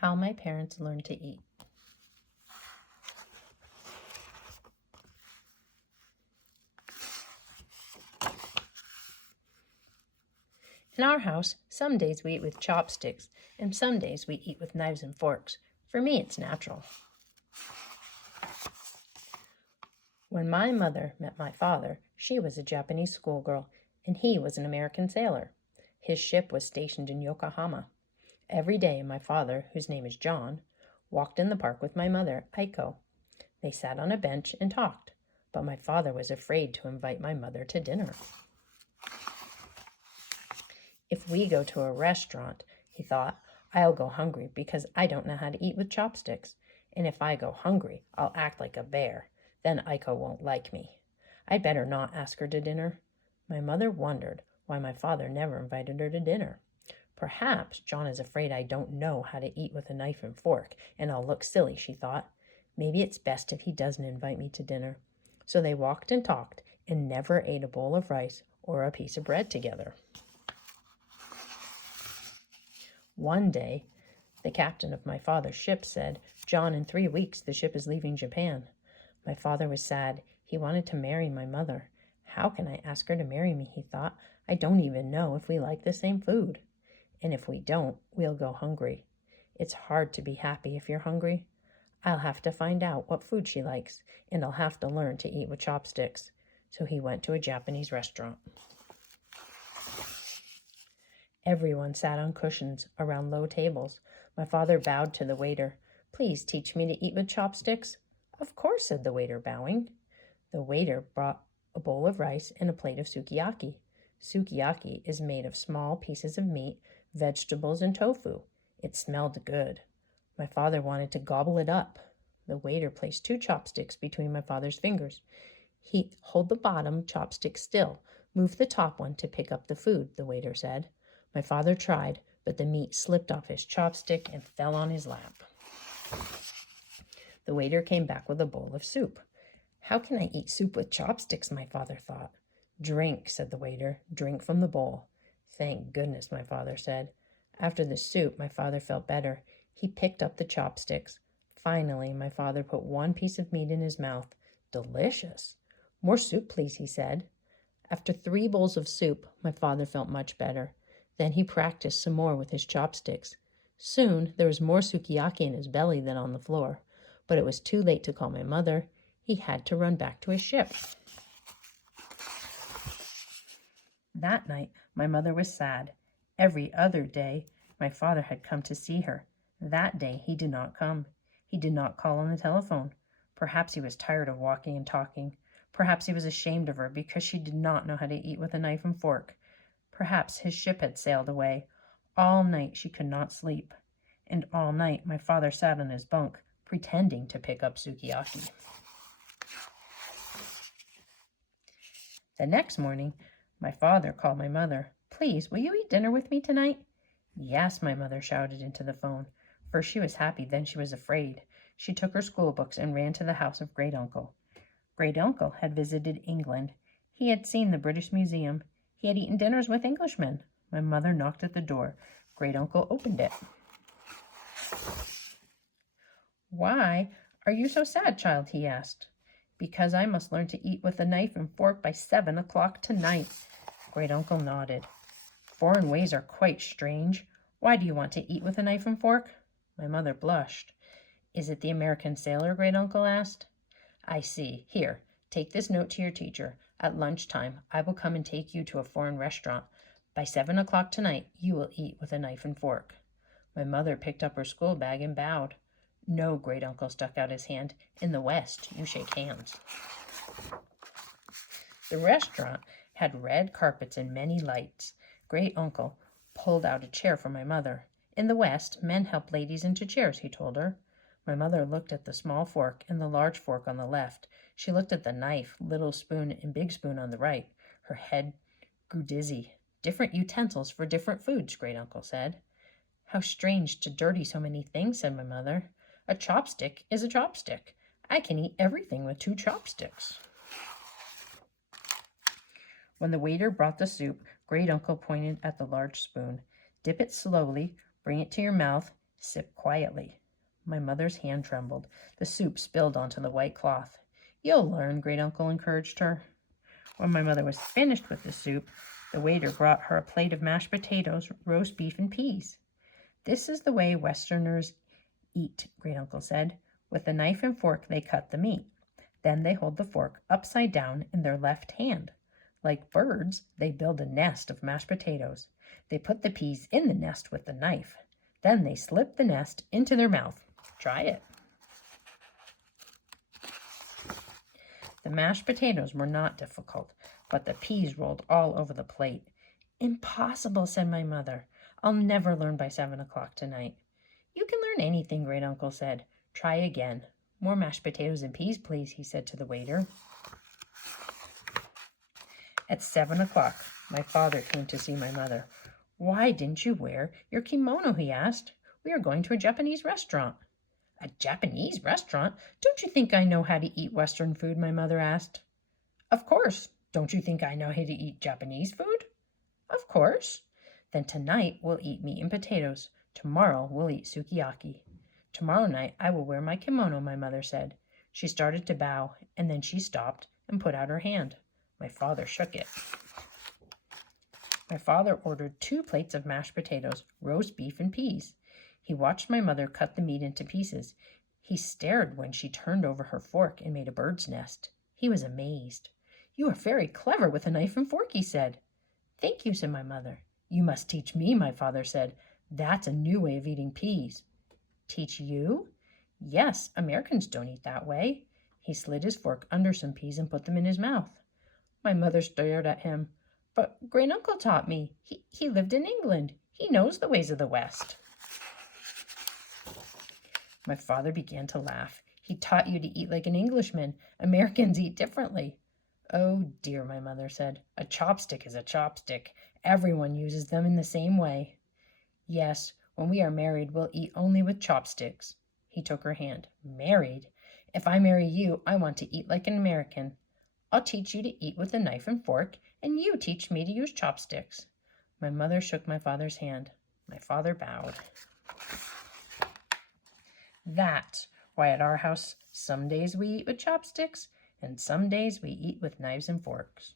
How my parents learned to eat. In our house, some days we eat with chopsticks, and some days we eat with knives and forks. For me, it's natural. When my mother met my father, she was a Japanese schoolgirl, and he was an American sailor. His ship was stationed in Yokohama. Every day, my father, whose name is John, walked in the park with my mother, Aiko. They sat on a bench and talked, but my father was afraid to invite my mother to dinner. If we go to a restaurant, he thought, I'll go hungry because I don't know how to eat with chopsticks. And if I go hungry, I'll act like a bear. Then Aiko won't like me. I'd better not ask her to dinner. My mother wondered why my father never invited her to dinner. Perhaps John is afraid I don't know how to eat with a knife and fork, and I'll look silly, she thought. Maybe it's best if he doesn't invite me to dinner. So they walked and talked and never ate a bowl of rice or a piece of bread together. One day, the captain of my father's ship said, John, in 3 weeks the ship is leaving Japan. My father was sad. He wanted to marry my mother. How can I ask her to marry me, he thought. I don't even know if we like the same food. And if we don't, we'll go hungry. It's hard to be happy if you're hungry. I'll have to find out what food she likes, and I'll have to learn to eat with chopsticks. So he went to a Japanese restaurant. Everyone sat on cushions around low tables. My father bowed to the waiter. Please teach me to eat with chopsticks. Of course, said the waiter, bowing. The waiter brought a bowl of rice and a plate of sukiyaki. Sukiyaki is made of small pieces of meat, vegetables, and tofu. It smelled good. My father wanted to gobble it up. The waiter placed 2 chopsticks between my father's fingers. Hold the bottom chopstick still. Move the top one to pick up the food, the waiter said. My father tried, but the meat slipped off his chopstick and fell on his lap. The waiter came back with a bowl of soup. How can I eat soup with chopsticks, my father thought. Drink, said the waiter. Drink from the bowl. Thank goodness, my father said. After the soup, my father felt better. He picked up the chopsticks. Finally, my father put 1 piece of meat in his mouth. Delicious. More soup, please, he said. After 3 bowls of soup, my father felt much better. Then he practiced some more with his chopsticks. Soon, there was more sukiyaki in his belly than on the floor. But it was too late to call my mother. He had to run back to his ship. That night, my mother was sad. Every other day, my father had come to see her. That day, he did not come. He did not call on the telephone. Perhaps he was tired of walking and talking. Perhaps he was ashamed of her because she did not know how to eat with a knife and fork. Perhaps his ship had sailed away. All night she could not sleep. And all night my father sat on his bunk, pretending to pick up sukiyaki. The next morning, my father called my mother. Please, will you eat dinner with me tonight? Yes, my mother shouted into the phone. First she was happy, then she was afraid. She took her school books and ran to the house of Great-uncle. Great-uncle had visited England. He had seen the British Museum. He had eaten dinners with Englishmen. My mother knocked at the door. Great-uncle opened it. Why are you so sad, child? He asked. Because I must learn to eat with a knife and fork by 7 o'clock tonight. Great-uncle nodded. Foreign ways are quite strange. Why do you want to eat with a knife and fork? My mother blushed. Is it the American sailor? Great-uncle asked. I see. Here, take this note to your teacher. At lunchtime, I will come and take you to a foreign restaurant. By 7 o'clock tonight, you will eat with a knife and fork. My mother picked up her school bag and bowed. No, Great-uncle stuck out his hand. In the West, you shake hands. The restaurant had red carpets and many lights. Great-uncle pulled out a chair for my mother. In the West, men help ladies into chairs, he told her. My mother looked at the small fork and the large fork on the left. She looked at the knife, little spoon, and big spoon on the right. Her head grew dizzy. Different utensils for different foods, Great-uncle said. How strange to dirty so many things, said my mother. A chopstick is a chopstick. I can eat everything with 2 chopsticks. When the waiter brought the soup, Great-uncle pointed at the large spoon. Dip it slowly, bring it to your mouth, Sip quietly. My mother's hand trembled. The soup spilled onto the white cloth. You'll learn, Great Uncle encouraged her. When my mother was finished with the soup, the waiter brought her a plate of mashed potatoes, roast beef, and peas. This is the way Westerners eat, Great Uncle said. With a knife and fork, they cut the meat. Then they hold the fork upside down in their left hand. Like birds, they build a nest of mashed potatoes. They put the peas in the nest with the knife. Then they slip the nest into their mouth. Try it. The mashed potatoes were not difficult, but the peas rolled all over the plate. Impossible, said my mother. I'll never learn by 7 o'clock tonight. You can learn anything, Great Uncle said. Try again. More mashed potatoes and peas, please, he said to the waiter. At 7 o'clock, my father came to see my mother. Why didn't you wear your kimono, he asked. We are going to a Japanese restaurant. A Japanese restaurant? Don't you think I know how to eat Western food, my mother asked. Of course. Don't you think I know how to eat Japanese food? Of course. Then tonight we'll eat meat and potatoes. Tomorrow we'll eat sukiyaki. Tomorrow night I will wear my kimono, my mother said. She started to bow, and then she stopped and put out her hand. My father shook it. My father ordered 2 plates of mashed potatoes, roast beef, and peas. He watched my mother cut the meat into pieces. He stared when she turned over her fork and made a bird's nest. He was amazed. You are very clever with a knife and fork, he said. Thank you, said my mother. You must teach me, my father said. That's a new way of eating peas. Teach you? Yes, Americans don't eat that way. He slid his fork under some peas and put them in his mouth. My mother stared at him. But Great Uncle taught me. He lived in England. He knows the ways of the West. My father began to laugh. He taught you to eat like an Englishman. Americans eat differently. Oh dear, my mother said. A chopstick is a chopstick. Everyone uses them in the same way. Yes, when we are married, we'll eat only with chopsticks. He took her hand. Married? If I marry you, I want to eat like an American. I'll teach you to eat with a knife and fork, and you teach me to use chopsticks. My mother shook my father's hand. My father bowed. That's why at our house some days we eat with chopsticks and some days we eat with knives and forks.